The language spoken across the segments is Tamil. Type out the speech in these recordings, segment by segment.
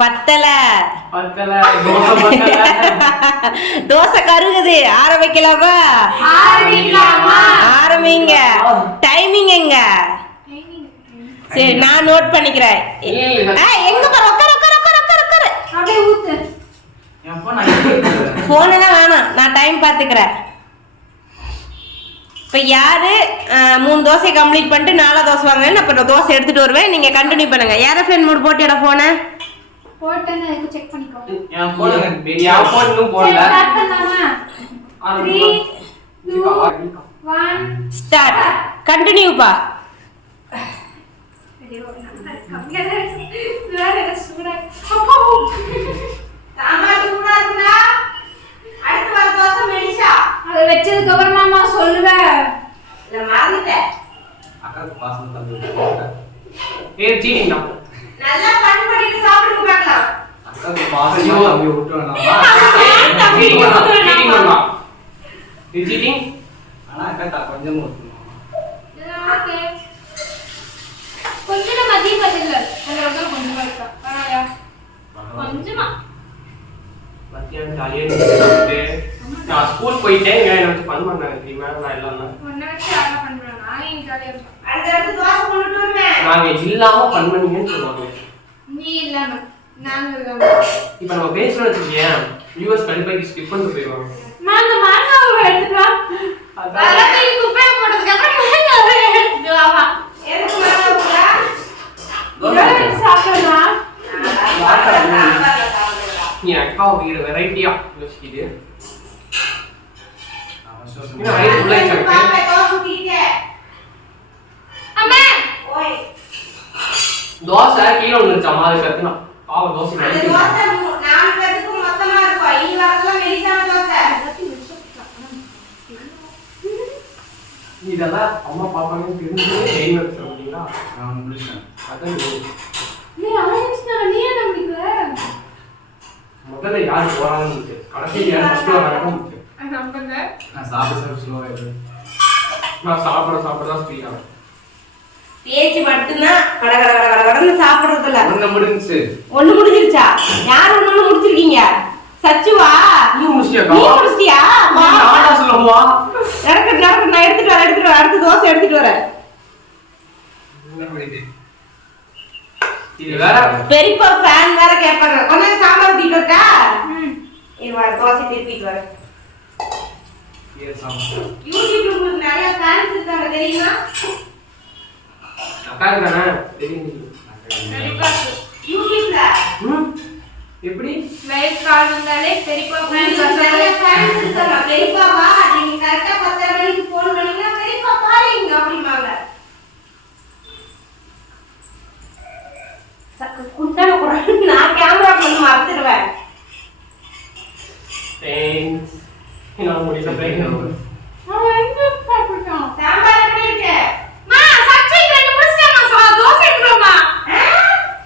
பத்தல தோசை கருகுது. ஆரம்பிக்கலாமா? ஆரம்பிங்க. டைமிங் எங்க? சரி நான் நோட் பண்ணிக்கிறேன். எங்க பாரு, உட்காரு உட்காரு உட்காரு உட்காரு உட்காரு. அப்படியே ஊத்து. போன் எல்லாம் வேணாம், நான் டைம் பாத்துக்கிறேன். இப்போ யாரு 3 தோசை கம்ப்ளீட் பண்ணிட்டு 4 தோசை வாங்க. அப்போ தோசை எடுத்துட்டு வருவேன், நீங்க கண்டினியூ பண்ணுங்க. ஏரோப்ளேன் மோட் போட்டியோட போனை போட்டேன்னு எனக்கு செக் பண்ணிக்கோ. என் போன் என் போன் இன்னும் போடல. ஸ்டார்ட் பண்ணலாமா? 3 2 1 ஸ்டார்ட். கண்டினியூ பா. அதை வச்சதுக்கு அப்புறமா சொல்லுவேன். அக்காக்கு பாசம் தந்து ஏய் சீனிங் நான் நல்லா பண்ணி பண்ணிட்டு சாப்பிடுங்க பார்க்கலாம். அக்காக்கு பாசம் தம்பி விட்டுறேனா சீனிங் பண்ணலாம். இது சீனிங் ஆனா அக்கா கொஞ்சம் ஊத்தணும். ஓகே கொஞ்சம் மதிய பதில்ல கொஞ்சம் கொஞ்சமா இருக்கா பரவாயா கொஞ்சமா மத்தியானம் ஜாலியா இருந்துட்டு நான் ஸ்கூல் போயிட்டேன். நான் ஃபன் பண்ணேன் தெரியுமா? நான் எல்லாம் ஒண்ணு வச்சு யாரா பண்றேன். நான் ஏன் ஜாலியா இருப்பேன். அடுத்து தோசை கொண்டுட்டு வருவேன். நாங்க இல்லாம ஃபன் பண்ணீங்கன்னு சொல்லுவாங்க. நீ இல்லாம நாங்க இல்லாம இப்போ நம்ம பேசணும் வச்சுக்கேன் யூஎஸ் கண்டிப்பாக ஸ்கிப் பண்ணிட்டு போயிடுவாங்க. நான் அந்த மாங்காவை எடுத்துட்டு வா. அதெல்லாம் குப்பையை போடுறதுக்கு அப்புறம் மாங்காவை எடுத்துட்டு வா. எதுக்கு மாங்காவுக்குடா? இதோட சாப்பிடலாம். நீ அக்கா ஒரு வெரைட்டியா யோசிக்குது. தோசை கீழே விழுந்துச்சாமா, அது கத்துனா பாவ தோசை இதெல்லாம் அம்மா பாப்பாங்க தெரிஞ்சு டெய்லி வச்சுருந்தீங்களா? நான் முடிச்சேன். அதான் நீ ஆயிடுச்சுனா நீ என்ன முடிக்கல? முதல்ல யார் போறாங்கன்னு கடைசி யார் ஃபர்ஸ்ட் வராங்கன்னு நம்பங்க. நான் சாப்பிட ஸ்லோவா இருக்கு. நான் சாப்பிட தான் ஸ்பீடா பேச்சு மட்டும்தான் கட கட கட கட கடன்னு சாப்பிடுறதுல ஒண்ணு முடிஞ்சிருச்சா? யார் ஒண்ணு முடிச்சிருக்கீங்க? சச்சுவா நீ முடிச்சியா? நானா சொல்லுவா? நடக்கு நான் எடுத்துட்டு வரேன். அடுத்து தோசை எடுத்துட்டு வரேன். இது வேற பெரியப்பா ஃபேன் வேற கேட்பாங்க. கொஞ்சம் சாம்பார் ஊத்திட்டு இருக்கா? இது வர தோசை திருப்பிட்டு வரேன். யூடியூப்ல உங்களுக்கு நிறைய ஃபேன்ஸ் இருக்காங்க தெரியுமா? அக்கா தானே தெரியும். யூடியூப்ல எப்படி லைக் கால் வந்தாலே பெரியப்பா ஃபேன்ஸ் நிறைய ஃபேன்ஸ் இருக்காங்க. பெரியப்பாவா நீங்க கரெக்ட்டா 10 மணிக்கு ஃபோன் பண்ணீங்கன்னா பெரியப்பா பாருங்க அப்படிமாங்க. குண்டான குறான் நான் கேமரா பண்ணி மறந்துடுவேன். தேங்க்ஸ். நான் முடிச்ச பிரேக் நம்பர். அவன் எங்க சாப்பிட்டான்? சாம்பார் எப்படி இருக்கு? மா சச்சி ரெண்டு முடிச்சேமா தோசை எடுறோமா?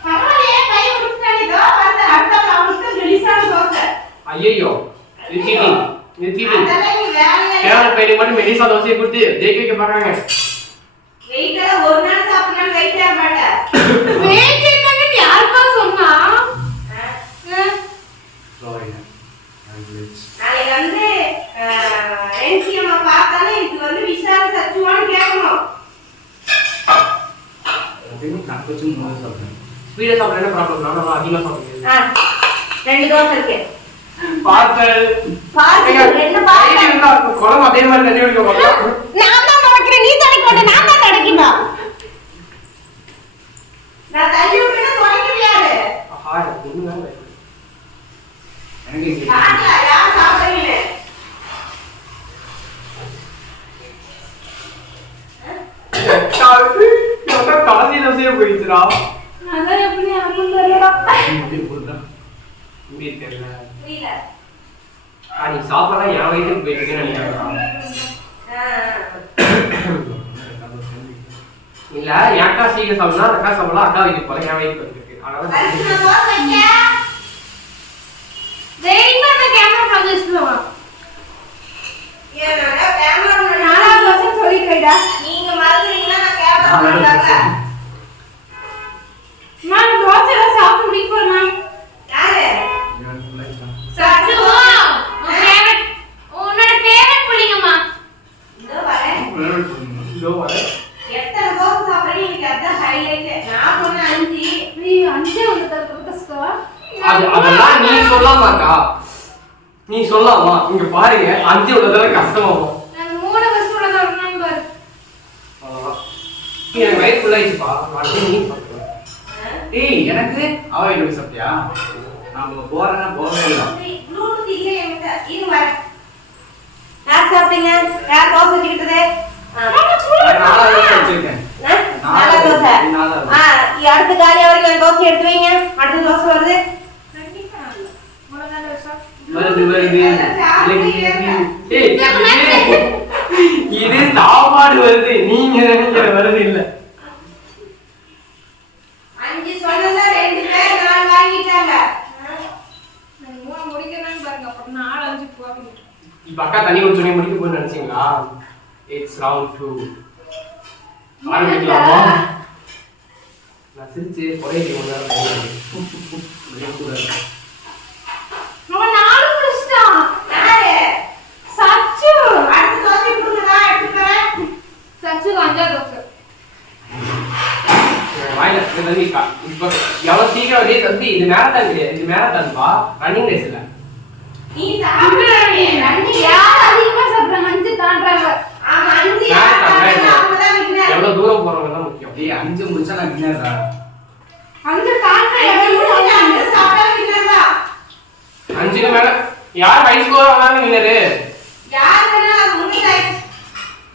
பரவாயில்லையே கை முடிச்சிட்டானே. இதோ வந்து அடுத்த அவனுக்கு மெலிசான தோசை. ஐயோ இது சீட்டிங். அதெல்லாம் நீ வேலையே கேவல பேரி மட்டும் மெலிசா தோசையை கொடுத்து ஜெயிக்க வைக்க பாக்குறாங்க. வெயிட்டா ஒரு நாள் சாப்பிடலாம் வெயிட் ஏற மாட்டேன். வெயிட் என்னன்னு யாருப்பா சொன்னா? நாளைக்கு வந்து ரென்சியம்மா பார்த்தாலே இது வந்து விசால சச்சுவான்னு கேட்கணும். ஸ்பீடா சாப்பிட என்ன ப்ராப்ளம்? நான் அதிகமா சாப்பிடுறேன். 2 தோசை இருக்கு. பார்சல் என்ன பார்சல்? குழம்பு அதே மாதிரி தண்ணி வடிக்க போறோம். நான் தான் நடக்கிறேன், நீ தடக்க மாட்டே. நான் தான் நடக்கிமா. நான் தள்ளி விட்டுனா தொடக்க முடியாது. ஆஹா ஒண்ணுதான் எனக்கு யார் சாப்பிடுறீங்க? கடைசி தோசையே போயிடுச்சுடா. அதான் எப்படி அம்மன் தெரியல. புரியல. நீ சாப்பிடலாம் என் வயிற்றுக்கு போயிட்டுருக்கேன்னு நினைக்கிறேன். இல்ல என் அக்கா சீக்கிரம் சாப்பிடலாம், அக்கா சாப்பிடலாம், அக்கா வீட்டுக்கு போல என் வயிற்றுக்கு வந்துருக்கு. நீங்க மறந்துட்டீங்கன்னா நான் கேமரா அதெல்லாம் நீ சொல்லலாமாக்கா? நீ சொல்லலாமா? இங்க பாருங்க 5 உள்ளதால கஷ்டமாகும். நான் 3 பஸ் உள்ள வரணும் பாரு. எனக்கு வயிறு ஃபுல் ஆயிடுச்சுப்பா. நான் நீ சாப்பிடுறேன். ஏய் எனக்கு அவாய்ட் சாப்பிட்டியா? நாம போறேன்னா போகவே இல்லை. ப்ளூடூத் இல்ல என்கிட்ட. இது வர. யார் சாப்பிட்டீங்க? யார் தோசை வச்சுக்கிட்டது? நாலாவது தோசை வச்சிருக்கேன். நாலாவது தோசை. அடுத்த காலியா வரைக்கும் தோசை எடுத்து வைங்க. அடுத்த தோசை வருது. வருது. இது சாப்பாடு வருது. நீங்க நினைக்கிற வருது இல்ல. 5 சொன்னதா 2 பேர் 4 வாங்கிட்டாங்க. நான் 3 முடிக்கறேன்னு பாருங்க. அப்புறம் 4 5 போவீங்க. இப்ப அக்கா தண்ணி குடிச்சோனே முடிக்க போய் நினைச்சீங்களா? It's round 2. ஆரம்பிக்கலாமா? நான் சிரிச்சு ஒரே அவன் 4 முடிச்சிட்டான். யாரு? சச்சு. அடுத்த தோசை கொடுங்கடா எடுத்துக்கறேன். சச்சு 5 தோசை. வாயில தண்ணிக்கா. இப்ப எவ்வளவு சீக்கிரம் அதே தம்பி இது மேரத்தான் கிடையாது. இது மேரத்தான்பா. ரன்னிங் ரேஸ் இல்ல. நீ சாப்பிடுறீ. நன்றி. யார் அதிகமா சாப்பிடுறாங்க 5 தாண்டறாங்க. ஆமா 5 யாராவது தான் வின்னர். எவ்வளவு தூரம் போறவங்க தான் முக்கியம். ஏய் 5 முடிச்சா நான் வின்னர்டா. 5 தாண்டற 5 சாப்பிட்டா வின்னர் தான். 5க்கு மேல யார் ஹை ஸ்கோர் ஆனாலும் வின்னரு. யார் வேணா அது முடியாது.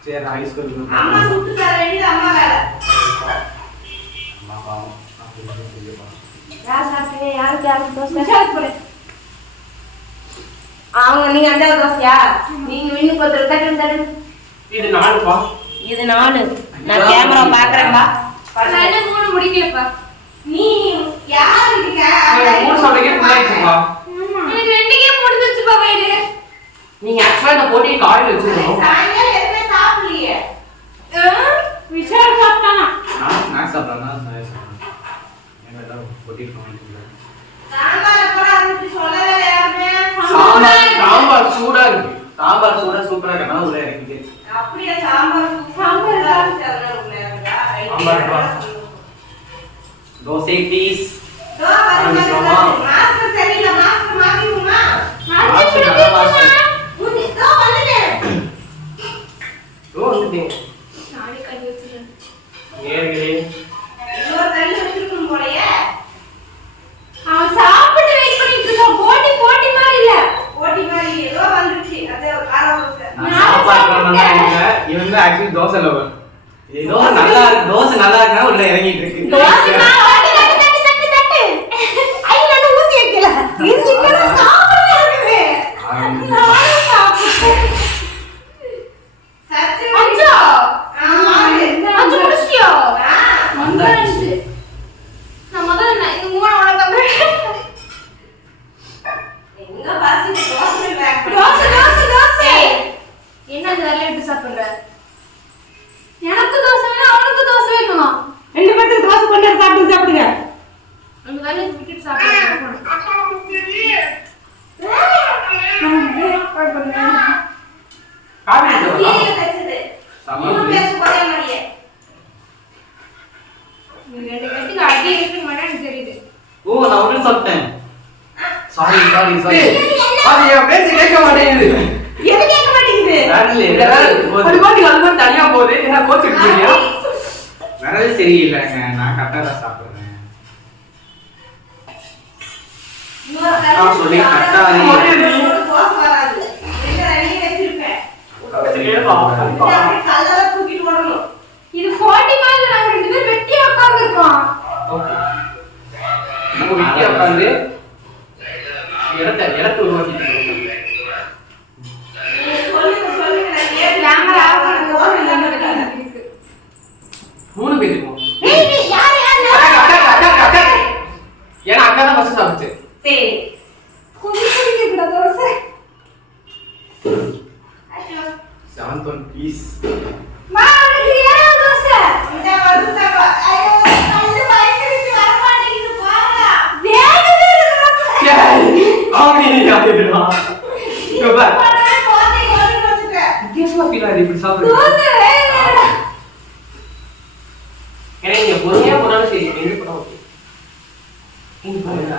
சரி ஹை ஸ்கூல் அம்மா சுட்டு தர வேண்டியது அம்மா வேலை. அம்மா பாவம். யார் சாப்பிட்டீங்க? யாருக்கு தோசை? அவங்க நீங்க 5வது தோசையா? நீங்க இன்னும் கொஞ்சம் தட்டு. இது 4பா. இது 4. நான் கேமரா பாக்குறேன்பா. நான் 3 முடிக்கலப்பா. நீ யார் இருக்க? 3 சாப்பிட்டே ஃபுல் ஆயிடுச்சுப்பா. எனக்கு 2 முடிஞ்சிச்சுப்பா வயிறு. நீங்க ஆக்சுவலா இந்த போட்டியை காலையில வச்சிருக்கணும். சாயங்காலம் எதுவுமே சாப்பிடலையே. விஷால் சாப்பிட்டானா? நான் சாப்பிட்றேன்னா என்ன ஏதாவது போட்டிருக்கோம். சாம்பார் அப்புறம் அதுக்கு சொல்லவே இல்லை யாருமே. சாம்பார் சூடா இருக்கு. சாம்பார் சூடா சூப்பரா இருக்கா உள்ள இறங்கிட்டு. அப்படியே சாம்பார் சாம்பார் தோசை ப்ளீஸ். மாஸ்டர் சரியில்லை. மாஸ்டர் மாத்திடுமா? வந்துட்டீங்க நாளை கை வச்சிருக்கேன். நேர்களே. இன்னொரு தண்ணி வச்சிருக்கணும் போலயே. அவன் சாப்பிட்டு வெயிட் பண்ணிட்டு இருக்கான். போட்டி மாதிரி இல்ல. ஓட்டி மாதிரி ஏதோ வந்துருச்சு. அது ஆரம்பிச்சு. நான் சாப்பாடுறேன்னா இவன் தான் ஆக்சுவலி தோசை லவர். ஏதோ நல்லா இருக்கு தோசை நல்லா இருக்குன்னா உள்ள இறங்கிட்டு இருக்கு. தட்டு. ஐ நான் ஊத்தி வைக்கல. இது இப்ப சாப்பிடவே இருக்குது. நானும் சாப்பிட்டேன். சச்சு அஞ்சா. ஆமா. 5 முடிச்சிட்டியா? வந்தாச்சு. நான் முதல்ல இந்த 3 உனக்கு எங்க பாசி தோசை பேக் தோசை. என்ன இதெல்லாம் எப்படி சாப்பிடுற? எனக்கு தோசை வேணும், அவனுக்கு தோசை வேணுமா? 2 பேருக்கு தோசை கொண்டு சாப்பிடுங்க. அந்த வேலையை விட்டுட்டு சாப்பிடுறேன். காபி சீரியல் வெச்சது. சாப்பிடு. பேச போறே மாதிரியே. நீ 2 கட்டிக்கு அடி இருக்கு மனன்னு தெரியுது. ஓ நான் ஒண்ணு சாப்பிட்டேன். சாரி. அது என் பேச்சு கேட்க மாட்டேங்குது. எது கேட்க மாட்டேங்குது? ஒரு பாட்டுக்கு அது மாதிரி தனியா போகுது. என்ன கோச்சுட்டு இருக்கியா? வரவே சரியில்லைங்க. நான் கரெக்டா தான் சாப்பிடுறேன். இன்னொரு நான் சொல்லி கரெக்டா தோசை வராது. 2 அடி வெச்சிருப்பேன். கல்லற தூக்கிட்டு ஓடணும். இது 40 மாதிரி நாங்க 2 பேரும் வெட்டி உட்கார்ந்திருக்கோம். வெட்டி உட்காந்து இடத்தை உருவாக்கிட்டு சொல்லுங்க நான் கேமரா ஆஃப் பண்ண தோசை தோசை இல்லாம இல்லாம இருக்காது. இருக்கு. 3 பேர் இருக்கோம். யார் அக்கா. ஏன்னா அக்கா தான் ஃபர்ஸ்ட் சாப்பிடுச்சு. சரி. கொஞ்சம் இருக்குடா தோசை. ஐயோ. 7th one please. மா உனக்கு ஏன் தோசை? இந்த வருஷம் ஐயோ கல்லு பயந்துட்டு வர மாட்டேங்குது போடா. வேணுமே தோசை. ஆமியா இங்க பாரு. தோசை கொண்டு வந்துட்டேன். வித்தியாசமா ஃபீல் ஆகுது இப்படி சாப்பிடுறது. தோசை வேணும்டா. ஏன்னா நீங்க பொறுமையா போனாலும் சரி எங்க போனா ஓகே. இங்க பாருங்க.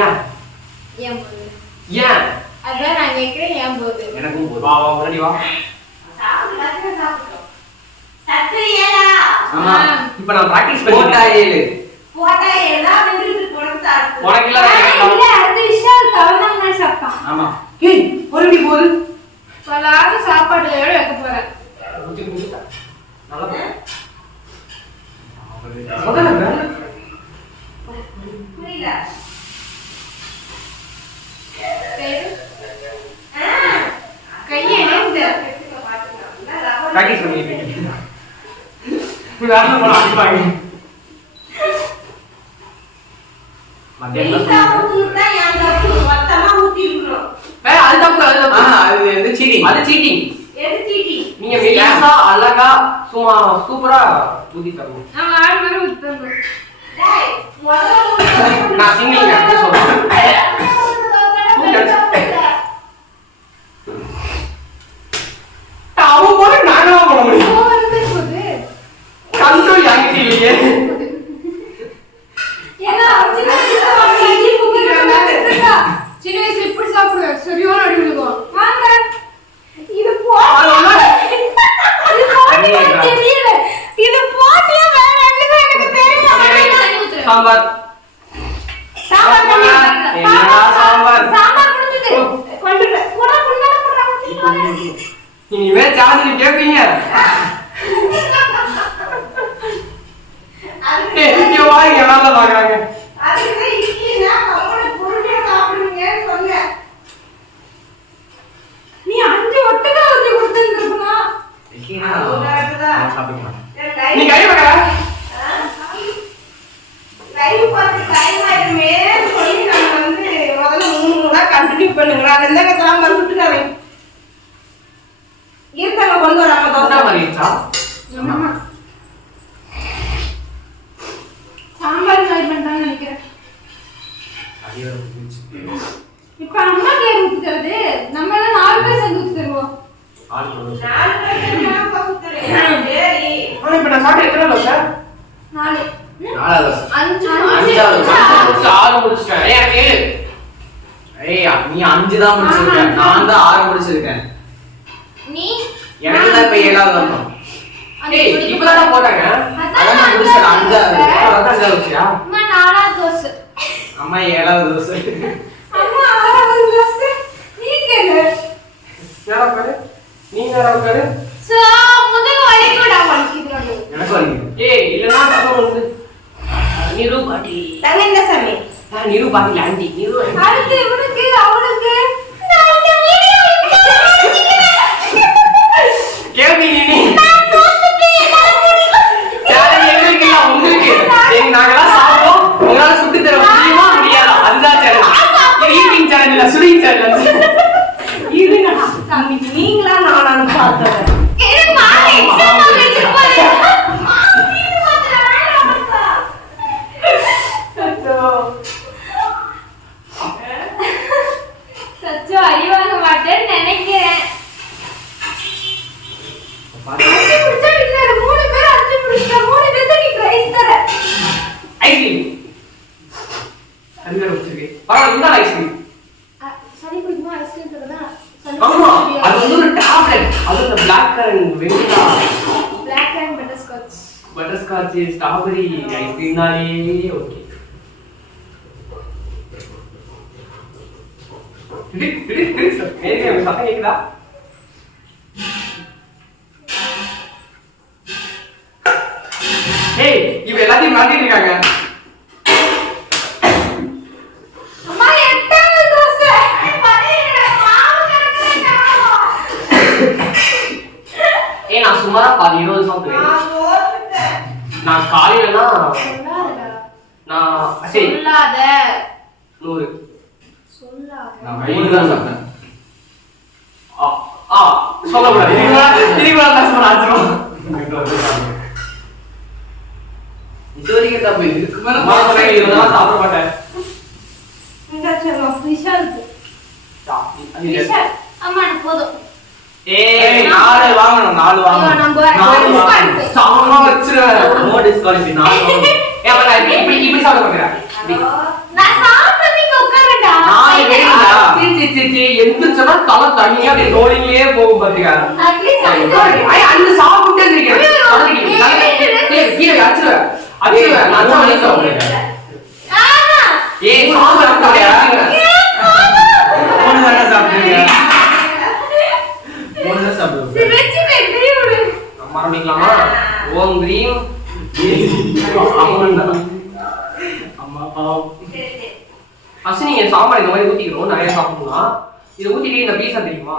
ஏன் ஏன் போகுது ஏன் அதான் நான் கேட்கிறேன் ஏன் போகுது எனக்கும் போதும். வா வா முன்னாடி வா சத்து ஏலா ஆமா. இப்போ நான் பிராக்டிஸ் போட்டா பண்ணிட்டேன் 7. போட்டா ஏலா வெந்திருக்கு போடுறது அடுத்து உனக்கு இல்ல இல்ல அடுத்த விஷயம் தவறாம நான் சாப்பிட்டான் ஆமா. ஏய் பொறுடி போடு பலாக சாப்பாடுல வைக்க போறேன் ஊத்தி ஊத்தி நல்லா முதல்ல வேலை புரியல கையை நேர்ந்து பிராக்டிஸ் பண்ணிட்டு வேலை போல அடிப்பாங்க வெயிட்டா ஊத்துனா ஏன் தப்பு மொத்தமா ஊத்தி இருக்கணும் அது தப்பு அது ஆ, தப்பு அது வந்து சீட்டிங். அது சீட்டிங் எது சீட்டி நீங்க மெலிசா அழகா சும்மா சூப்பரா ஊத்தி தரணும் நான் ஆறு பேரும் விட்டுறோம் டேய் முதல்ல நான் சிங்கிங் அப்படி சொல்றேன் அவன் போல நானா பண்ண முடியும் போகுது கண்ட்ரோல் யாருக்கு இல்லையே ஏன்னா சின்ன வயசுல அவன் கையை தூக்கிட்டு சின்ன வயசுல இப்படி சாப்பிடுவேன் சரியான அடி விழுகும் வாங்க இது தெரியல இது போட்டியா வேற என்னது எனக்கு தெரியல சாம்பார் சாம்பார் பண்ணி என்னடா சாம்பார் சாம்பார் முடிஞ்சது கொண்டு கூட புண்ணா இனிமே சார்ஜ் கேட்பீங்க இங்க வாங்க என்னால பாக்குறாங்க அதுக்கு இட்லினா கம்மன பொறுமையா சாப்பிடுங்க சொன்ன நீ 5 ஒட்டுக்கா ஊத்தி கொடுத்துருக்கா நான் சாப்பிடுவேன். நீ கை வைக்கற லைவ் பார்த்து டைம் ஆயிடுமே சொல்லி நம்ம வந்து முதல்ல 3 தான் கண்டினியூ பண்ணுங்க நான் ரெண்டாக சாம்பார் சுட்டுக்காரே ஈர்த்தங்க கொண்டு வராம தோசை தோசை மாதிரி இருக்கா ஆமா சாம்பார் மாதிரி பண்ணிட்டான்னு நினைக்கிறேன் அது வேற புரிஞ்சு. இப்ப அம்மா கேர் ஊத்தி தருது நம்ம எல்லாம் 4 பேர் சேர்ந்து ஊத்தி தருவோம் ஆள் கொண்டு வந்து. 4 பேருக்கு நான் தோசை தரேன் சரி இப்ப நான் சாப்பிட்டு எத்தனை தோசை 4 நாலாவது வருஷம். 5 அஞ்சாவது வருஷம். முடிச்சு 6 முடிச்சிட்டேன் எனக்கு 7 ஏய், நீ 5 தான் முடிச்சிருக்க. நான் தான் 6 முடிச்சிருக்கேன். நீ எனக்கு தான் இப்ப 7வது வரணும். ஏய் இப்பதான் போட்டாங்க அதான் நான் முடிச்சேன் 5வது. அதான் வச்சியா அம்மா 4வது தோசை அம்மா 7வது தோசை. அம்மா 6வது தோசை நீ கேளு யாரா பாரு நீ யாரா பாரு சோ முதல்ல வலிக்குடா வலிக்குறாங்க எனக்கு வலிக்குது. ஏய் இல்லனா பாப்பா வந்து நிரு பாட்டி தங்க என்ன சாமி நிரு பாட்டி ஆண்டி நிரு அடுத்து இவனுக்கு அவனுக்கு கேள்வி நீ சேலஞ்ச் எங்களுக்கு இல்ல உங்களுக்கு எங்க நாங்கலாம் சாப்பிடுவோம் உங்களால சுத்தி தர முடியுமா முடியாதா அதுதான் சேலஞ்ச் இது ஈட்டிங் சேலஞ்ச் இல்ல சுடிங் சேலஞ்ச் இருங்கடா சாமி நீங்களா நானும் பார்த்தேன் எனக்கு மாலை எக்ஸாம் வெச்சிருப்பாரு சச்சோ அடி வாங்க மாட்டேன்னு நினைக்கிறேன் அஞ்சு பிடிச்சா இன்னொரு 3 பேர் அஞ்சு பிடிச்சா 3 பேருக்கு நீ பிரைஸ் தர ஐஸ்கிரீம் அதுல வச்சிருக்கேன் பரவாயில்ல இந்த ஐஸ்கிரீம் சளி பிடிக்குமா ஐஸ்கிரீம் தரதா ஆமா அது வந்து ஒரு டேப்லெட் அது அந்த black and vanilla black and butterscotch butterscotch strawberry ஐஸ்கிரீம்னாலே ஓகே சத்தம் கேக்குதா ஏய் இவ எல்லாத்தையும் மாத்திட்டு இருக்காங்க அம்மா 8வது தோசை பரேடா மாவு கரெக்ட்டா ஏய் நான் சுமாரா 20 சாப்பிடுறேன் நான் ஓட்டுட்டேன் நான் காலையிலனா சொல்லாதடா நான் சரி சொல்லாத 100 சொல்லாத நான் 3 தான் சாப்பிட்டேன். சொல்லக்கூடாது திரும்பி பேசணும் ஆச்சரம் இது வரைக்கும் தப்பு. இதுக்கு மேல இதெல்லாம் சாப்பிட மாட்டேன் இங்க சொல்லுங்க விஷால் விஷால் அம்மா எனக்கு போதும் ஏய் 4 வாங்கணும். 4 வாங்கணும். நம்ம போறேன். 4 வாங்கணும். சாமா வச்சிருவேன் நோ டிஸ்குவாலிஃபை. 4 வாங்கணும். ஏன் இப்படி இப்படி சாப்பிட மாட்டேன் நான் சாப்பிட்டு நீங்க வேணும்டா. எந்த சொன்னா தலை தனியா அப்படியே ரோலிங்லயே போகும் பாத்துக்க. அந்த சாப்பிட்டே இருக்கேன். கீழே அடிச்சுவேன். நான் சொல்லி சாப்பிடுறேன். ஏய் சாப்பிடுறா. மூணு தானே சாப்பிடுறீங்க. மூணு தான் சாப்பிடுறீங்க. ஆரம்பிக்கலாமா? ஓம் கிரீம் அம்மா பாவம். ஃபர்ஸ்ட் நீங்க சாம்பார் இந்த மாதிரி ஊத்திக்கணும். நிறைய சாப்பிடலாம். இதை ஊத்திட்டு இந்த பீஸா தெரியுமா?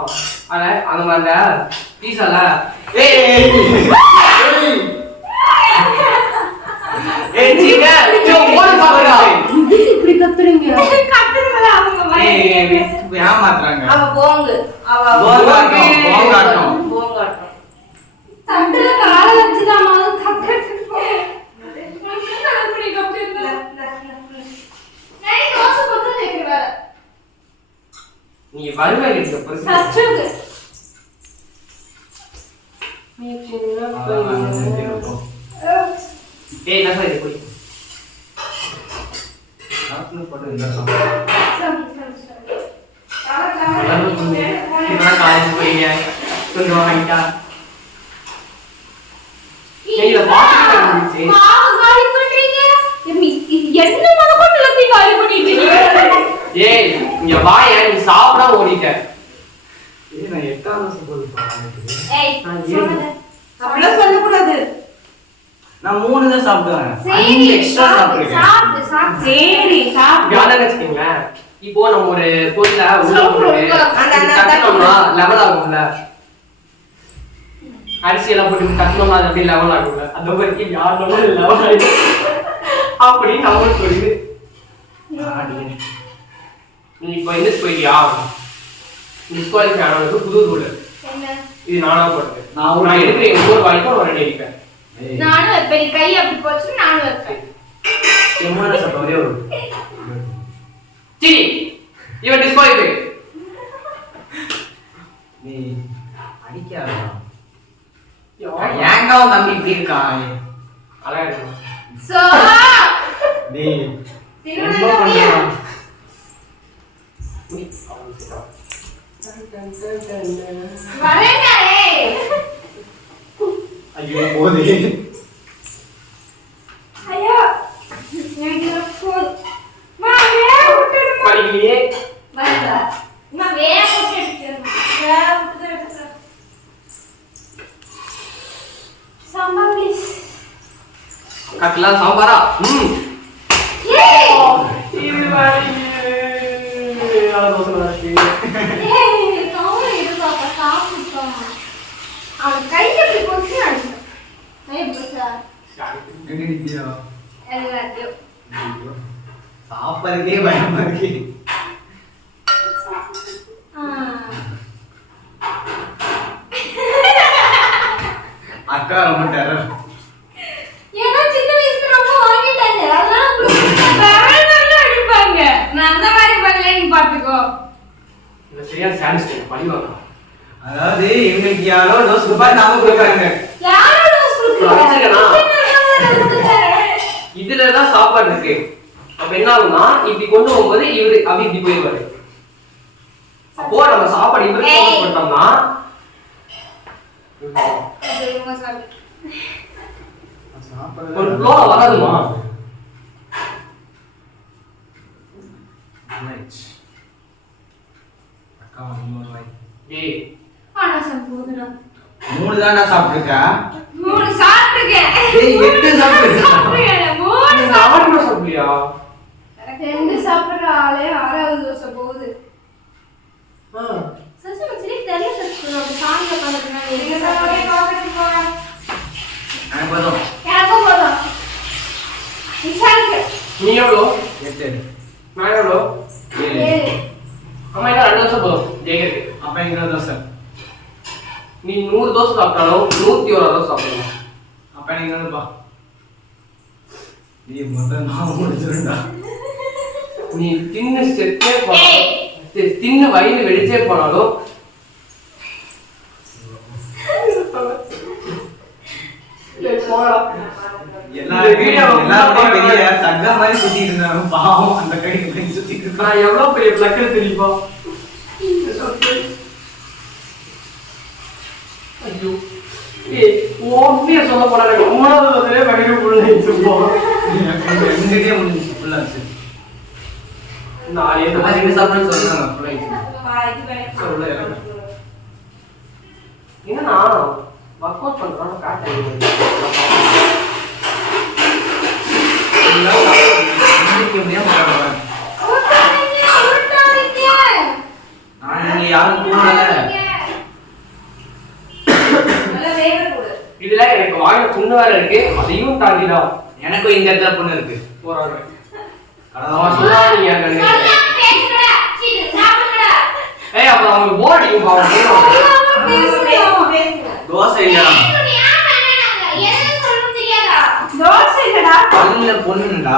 அந்த மாதிரி பீஸால இப்படி கத்துறீங்க ஏமாத்துறாங்க. அவ போங்கு அவ போங்காட்டம். போங்காட்டம் தட்டுல காலை வச்சுதாமா தட்டு நீ வருவே சச்சுக்கு ஏய் என்ன சொல்றது போய் போட்டு இந்த காலேஜ் போறீங்க கொஞ்சம் வாங்கிட்டா இத பாத்துட்டு ஏய் இங்க வாயா நீ சாப்பிடாம ஓடிட்ட. நான் 8ஆம் வருஷம் போறேன். அப்படிலாம் சொல்லக்கூடாது. நான் 3 தான் சாப்பிடுவேன். 5 எக்ஸ்ட்ரா சாப்பிடுறேன். சரி சாப்பிடு. யானை வச்சுக்கீங்களேன். இப்போ நம்ம ஒரு பொருளை உள்ள போட்டு தட்டணும்னா லெவல் ஆகும்ல. அரிசி எல்லாம் போட்டு தட்டணும்னா அது அப்படியே லெவல் ஆகும்ல. அந்த மாதிரி யாருனாலும் லெவல் ஆயிடும் அப்படின்னு நம்மளுக்கு சொல்லுது. நீ இப்போ என்ன போயிட்டியா? டிஸ்குவாலிஃபை ஆனதுக்கு புது ரூல். இது நானா போட்டது. நான் எடுக்கிற ஒவ்வொரு வாய்க்கும் ஒரு ரெடி அடிப்பேன். நானும் வைப்பேன். கை அப்படி போச்சு நானும் வைப்பேன். எம்மாட சாப்பிட ஒரே ஒரு சரி இவன் டிஸ்குவாலிஃபை. நீ அடிக்காதடா. ஏங்க உன் தம்பி இப்படி இருக்கான்? அழகா இருக்கு. சோ டேய் ரொம்ப பண்றான். வரேனே. ஐயோ போதே. ஐயோ எனக்கு போடு. வாங்க விட்டுடுமா. படிக்கலையே. வரல. நான் வேற போட்டு எடுத்துறேன். சாம்பார் ப்ளீஸ். கட்டலாம் சாம்பாரா? ஏய் இது வாடி. அட தோசை வாடி. ஏய் காம இருப்பா சாப்பிட்டா. அவன் கை எப்படி போச்சு அடிச்சு. கை போச்சா? எங்க நிக்கியா? எல்லாத்தையும். சாப்பிடுறதுக்கே பயமா இருக்கு. அக்கா ரொம்ப டெரர். ஏன்னா சின்ன வயசுல ரொம்ப வாங்கிட்டாங்க. அதனால வேற அடிப்பாங்க. நான் அந்த மாதிரி பண்ணல நீ பாத்துக்கோ. இந்த சரியா சாடிஸ்ட் பழி வாங்கலாம். அதாவது இவங்களுக்கு யாரோ டோஸ் ரூபாய் நாம கொடுக்குறாங்க. யாரோ டோஸ் வச்சிருக்கனா? கொடுக்குறாங்க. இதுலதான் சாப்பாடு இருக்கு. அப்ப என்ன ஆகும்னா இப்படி கொண்டு போகும்போது இவரு அப்படி இப்படி போயிடுவாரு. அப்போ நம்ம சாப்பாடு இவருக்கு ஃபோக்கஸ் பண்ணிட்டோம்னா ஒரு ஃப்ளோ வராதுமா. அக்கா இன்னொரு வாய். ஏய் ஆனா சம்பூர்ணம் 3 தான்டா சாப்பிட்டுருக்கா. 3 சாப்பிட்டுருக்கேன். ஏய் 8 சாப்பிட்டுருக்கா. சாப்பிட்டுருக்கேன். 3 சாப்பிட சாப்பிடுறியா? 2 சாப்பிடுற ஆளே 6வது தோசை போகுது. சச்சு மச்சி தெரியல சச்சு நம்ம சாங்க பண்ணதுனா நீங்க சாப்பிடவே காஃபி போங்க. நான் போதும். எனக்கு போதும். இன்சால்ட். நீ எவ்வளோ? 8. நான் எவ்வளோ? 7. அம்மா என்ன 2 தோசை போதும் ஜெயிக்கிறதுக்கு. அப்ப இன்னொரு தோசை. நீ 100 தோசை சாப்பிட்டாலும் 101 தோசை சாப்பிடலாம். அப்ப நீ என்னப்பா? நீ மொத்தம் நான் முடிச்சிருந்தா. நீ தின்னு செத்தே போனாலும் தின்னு வயிறு வெடிச்சே போனாலும் எல்லாரும் பெரிய சங்க மாதிரி சுத்திட்டு இருந்தாங்க. பாவம் அந்த கை சுத்திட்டு இருந்தா நான் எவ்வளவு பெரிய பிளக்கர் தெரியுமா? ஐயோ ஓட்டிய சொல்ல போறாங்க. 9வது வகையில புள்ளைச்சுப்போம். எங்கிட்டே முடிஞ்சிச்சு ஃபுல்லாச்சு. நாளே ரெண்டு சாப்பிட்டு சொன்னாங்க ஃபுல்லாச்சு. என்னன்னா ஒர்க் அவுட் பண்றான்னு காட்டுறேன். யாரும் இதுல எனக்கு வாங்க புண்ணு வேற இருக்கு. அதையும் தாண்டிதான் எனக்கும் இந்த இடத்துல பொண்ணு இருக்கு போறாங்க. ஏய் அப்ப அவங்க போர்டிங் தோசை இல்லடா. தோசை இல்லடா. பல்ல பொண்ணுடா.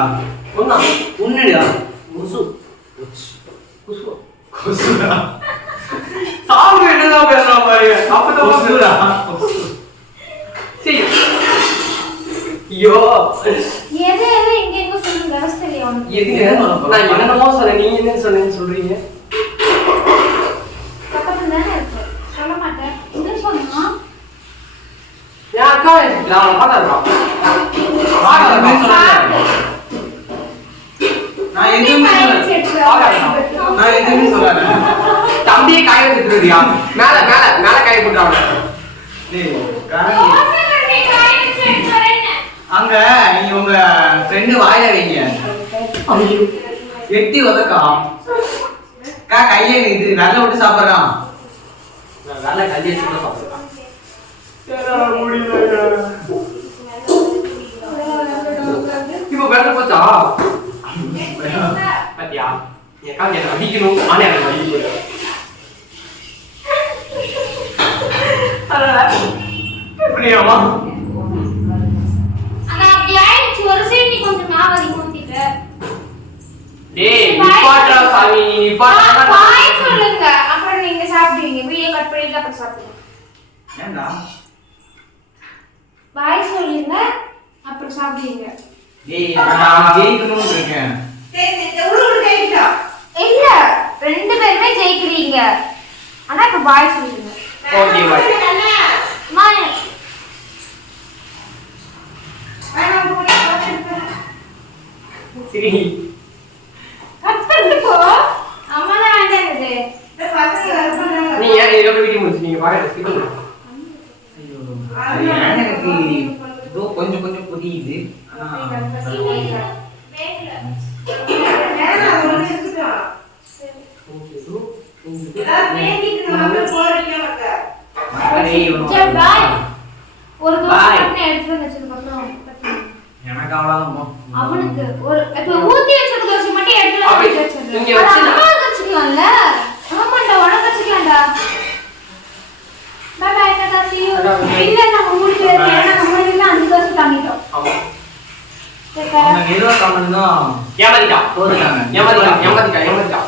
பொண்ணுடா. குசு. குசு. குசுடா. சாவு என்னதான் பேசுறான் பாரு. அப்பதான் குசுடா. சரி. ஐயோ எது இங்க எங்க சொல்லுங்க விவசாய இல்லையா உனக்கு? நான் என்னமோ சொன்னேன். நீங்க என்ன சொன்னீங்கன்னு சொல்றீங்க? பக்கத்துல தானே இருக்கு. சொல்ல மாட்டேன். என்ன சொன்னா? என் அக்கா நான் பார்த்தா நான் எதுவுமே சொல்லல. தம்பியை காய வச்சுருக்கியா? மேல மேல மேல காய போட்டுறாங்க. அங்க நீங்க உங்க ஃப்ரெண்டு வாயில வைங்க. எட்டி உதக்கா கையில இது நல்ல விட்டு சாப்பிடுறான். நல்ல கையை சுட சாப்பிடுறான். இப்போ வேலை போச்சா? பாத்தியா என் அக்கா என்ன அடிக்கணும். ஆனா எனக்கு அடிக்க எப்படியாமா டேய் நிப்பாட்றா சாமி. நீ நிப்பாட்றா. பாய் சொல்லுங்க. அப்புறம் நீங்க சாப்பிடுவீங்க. வீடியோ கட் பண்ணிட்டு அப்புறம் சாப்பிடுங்க. ஏண்டா பாய் சொல்லுங்க. அப்புறம் சாப்பிடுவீங்க. டேய் நான் ஜெயிக்கணும்னு இருக்கேன். இல்ல ரெண்டு பேருமே ஜெயிக்கிறீங்க. ஆனா இப்ப பாய் சொல்லுங்க. Okay bye. பாய். சரி கட் பண்ணிட்டு போ. அம்மா தான் வேண்டாங்குது. நீ ஏன் இதோட வீடியோ முடிச்சு நீங்க பாருங்க ஸ்கிப் பண்ணுங்க. ஐயோ எனக்கு இதோ கொஞ்சம் கொஞ்சம் புரியுது. ஒரு தோசை பண்ணி எடுத்து வச்சதுக்கு அப்புறம் எனக்கு அவ்வளவுதான். அவனுக்கு ஒரு இப்ப ஊத்தி வச்ச தோசை மட்டும் எடுத்து வச்சிருக்கேன். இங்க வச்சு வச்சுக்கலாம்ல. ஆமாண்டா உனக்கு வச்சுக்கலாம்டா. Bye bye tata see you. இல்ல நம்ம மூணு பேர் நம்ம மூணு பேர்ல 5 தோசை தாங்கிட்டோம். ஆமா அவங்க ஏதோ கமெண்ட் தான் ஏமாத்திட்டா. போடுறாங்க. ஏமாத்திட்டா.